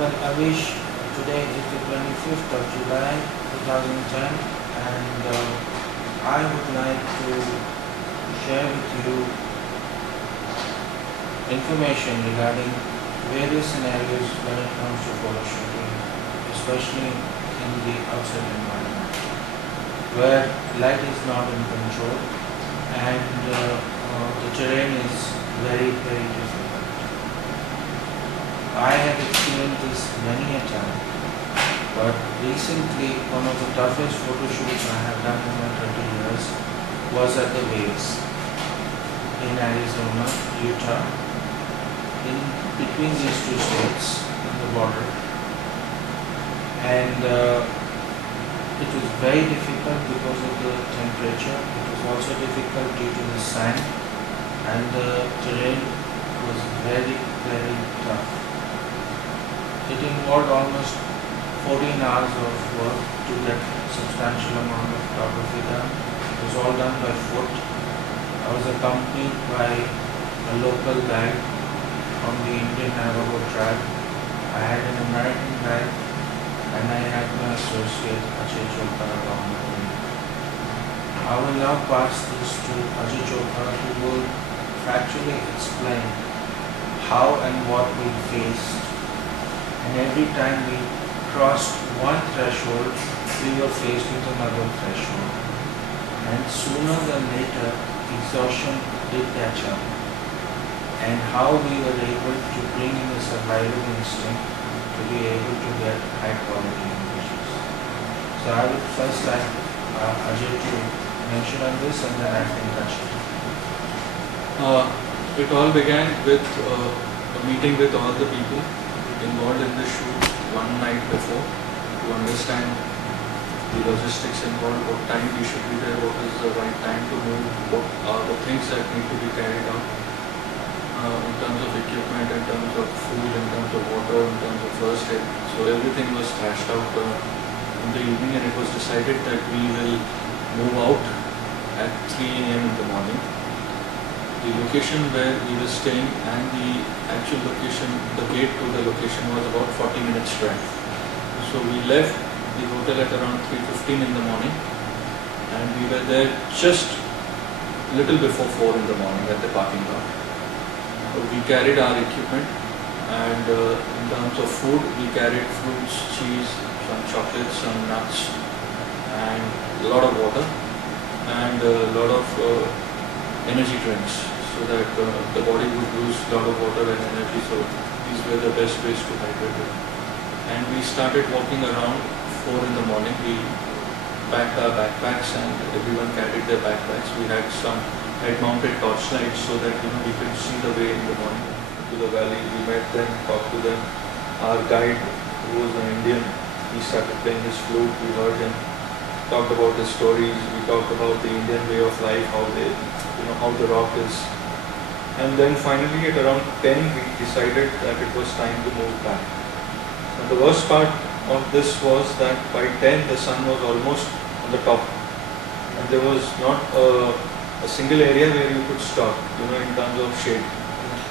Well, I wish today is the 25th of July 2010 and I would like to share with you information regarding various scenarios when it comes to photo shooting, especially in the outside environment where light is not in control and the terrain is very difficult. I have experienced this many a time, but recently one of the toughest photo shoots I have done in my 30 years was at the waves in Arizona, Utah, in between these two states in the border, and it was very difficult because of the temperature. It was also difficult due to the sand, and the terrain was very tough. It involved almost 14 hours of work to get substantial amount of photography done. It was all done by foot. I was accompanied by a local guide from the Indian Navajo tribe. I had an American guide and I had my associate Hersh Chadha along with me. I will now pass this to Hersh Chadha, who will factually explain how and what we faced. And every time we crossed one threshold, we were faced with another threshold. And sooner than later, exhaustion did catch up. And how we were able to bring in the survival instinct to be able to get high quality images. So I would first like Ajay to mention on this, and then I can touch it. It all began with a meeting with all the people involved in the shoot one night before to understand the logistics involved, what time we should be there, what is the right time to move, what are the things that need to be carried out in terms of equipment, in terms of food, in terms of water, in terms of first aid. So everything was thrashed out in the evening, and it was decided that we will move out at 3 a.m. in the morning. The location where we were staying and the actual location, the gate to the location was about 40 minutes drive. So we left the hotel at around 3:15 in the morning, and we were there just little before 4 in the morning at the parking lot. We carried our equipment, and in terms of food, we carried fruits, cheese, some chocolates, some nuts, and a lot of water, and a lot of energy drinks, so that the body would lose a lot of water and energy. So these were the best ways to hydrate it. And we started walking around 4 in the morning. We packed our backpacks, and everyone carried their backpacks. We had some head-mounted torchlights so that we could see the way in the morning to the valley. We met them, talked to them. Our guide, who was an Indian, he started playing his flute. We heard him, talked about his stories. We talked about the Indian way of life, how they, how the rock is. And then finally at around 10 we decided that it was time to move back. And the worst part of this was that by 10 the sun was almost on the top, and there was not a single area where you could stop, in terms of shade.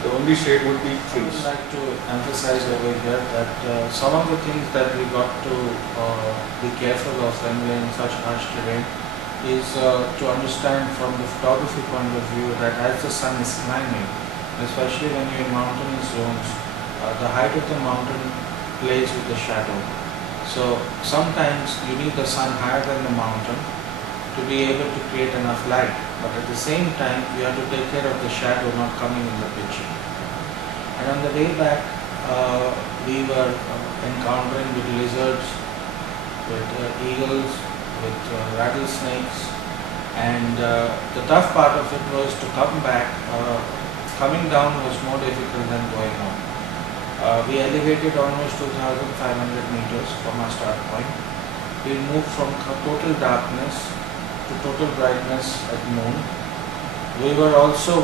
The only shade would be trees. I would like to emphasize over here that some of the things that we got to be careful of when we are in such harsh terrain is to understand from the photography point of view that as the sun is climbing, especially when you're in mountainous zones, the height of the mountain plays with the shadow. So sometimes you need the sun higher than the mountain to be able to create enough light, but at the same time you have to take care of the shadow not coming in the picture. And on the way back we were encountering with lizards, with eagles, with rattlesnakes, and the tough part of it was to come back. Coming down was more difficult than going up. We elevated almost 2,500 meters from our start point. We moved from total darkness to total brightness at noon. We were also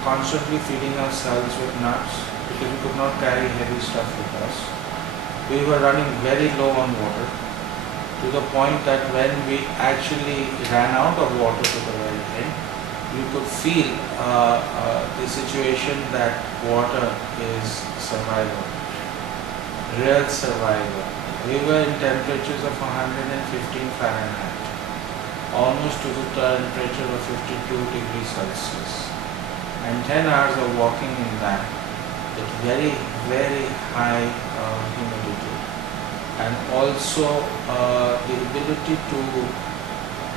constantly feeding ourselves with nuts because we could not carry heavy stuff with us. We were running very low on water, to the point that when we actually ran out of water to the very end, you could feel the situation that water is survival. real survival. We were in temperatures of 115 Fahrenheit, almost to the temperature of 52 degrees Celsius. And 10 hours of walking in that with very, very high humidity. And also the ability to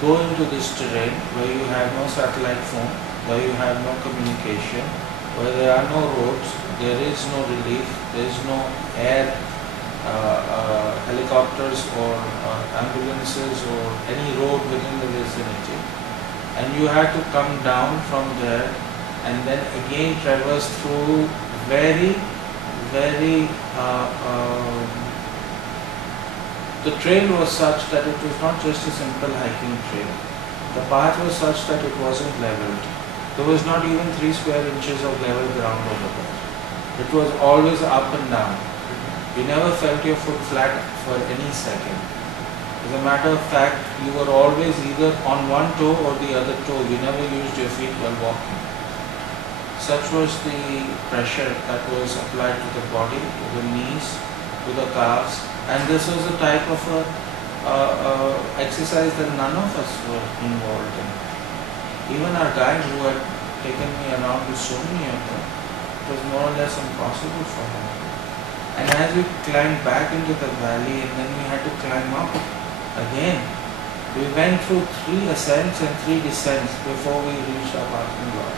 go into this terrain where you have no satellite phone, where you have no communication, where there are no roads, there is no relief, there is no air helicopters or ambulances or any road within the vicinity, and you had to come down from there and then again traverse through very, very the trail was such that it was not just a simple hiking trail. The path was such that it wasn't leveled. There was not even 3 square inches of level ground over there. It was always up and down. You never felt your foot flat for any second. As a matter of fact, you were always either on one toe or the other toe. You never used your feet while walking. Such was the pressure that was applied to the body, to the knees, to the calves, and this was a type of exercise that none of us were involved in. Even our guide who had taken me around with so many of them, it was more or less impossible for him. And as we climbed back into the valley and then we had to climb up again, we went through 3 ascents and 3 descents before we reached our parking lot.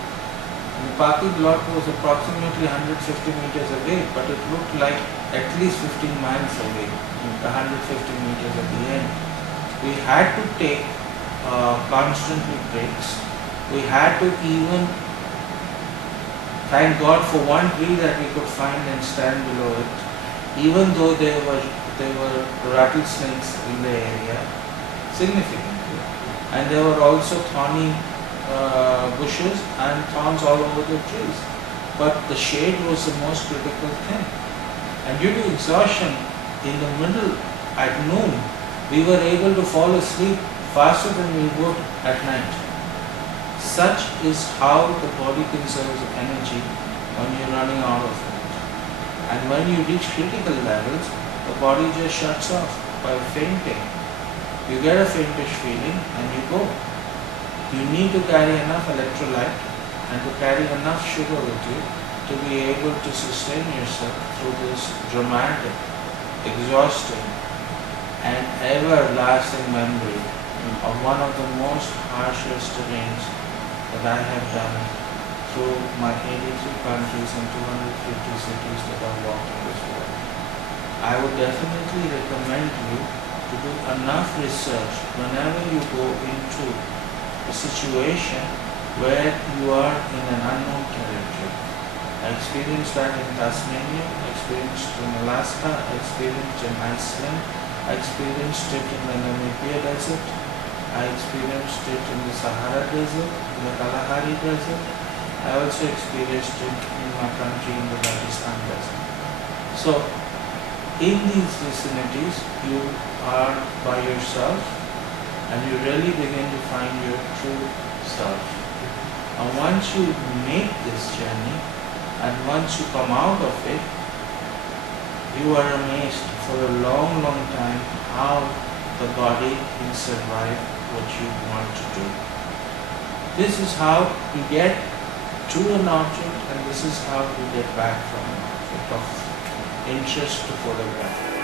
And the parking lot was approximately 150 meters away, but it looked like at least 15 miles away, 150 meters at the end. We had to take constantly breaks. We had to even thank God for one tree that we could find and stand below it, even though there were rattlesnakes in the area, significantly. And there were also thorny bushes and thorns all over the trees. But the shade was the most critical thing. And due to exhaustion, in the middle, at noon, we were able to fall asleep faster than we would at night. Such is how the body conserves energy when you're running out of it. And when you reach critical levels, the body just shuts off by fainting. You get a faintish feeling and you go. You need to carry enough electrolyte and to carry enough sugar with you to be able to sustain yourself through this dramatic, exhausting, and everlasting memory of one of the most harshest terrains that I have done through my 83 countries and 250 cities that I've walked in this world. I would definitely recommend you to do enough research whenever you go into a situation where you are in an unknown territory. I experienced that in Tasmania, I experienced it in Alaska, I experienced it in Iceland, I experienced it in the Namibia desert, I experienced it in the Sahara desert, in the Kalahari desert. I also experienced it in my country in the Rajasthan desert. So, in these vicinities, you are by yourself and you really begin to find your true self. And once you make this journey and once you come out of it, you are amazed for a long, long time how the body can survive what you want to do. This is how you get to an object and this is how you get back from an object of interest to photograph.